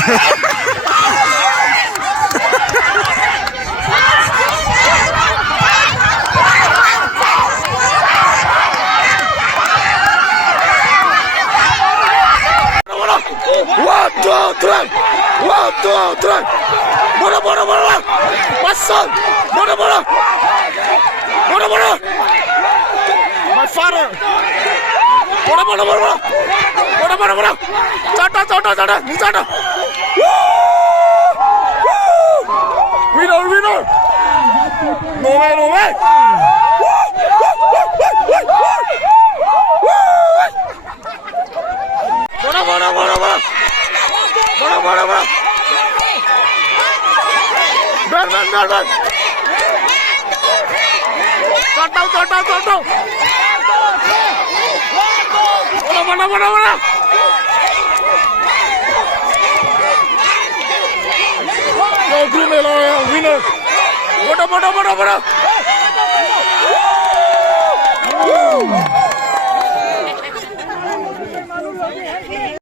One, two, three. One, two, three. Bola. Pasal. Bola. My father. Bola. Chata. Winner. No way. Bola. Run. Chata. Bola. Winner. Bola.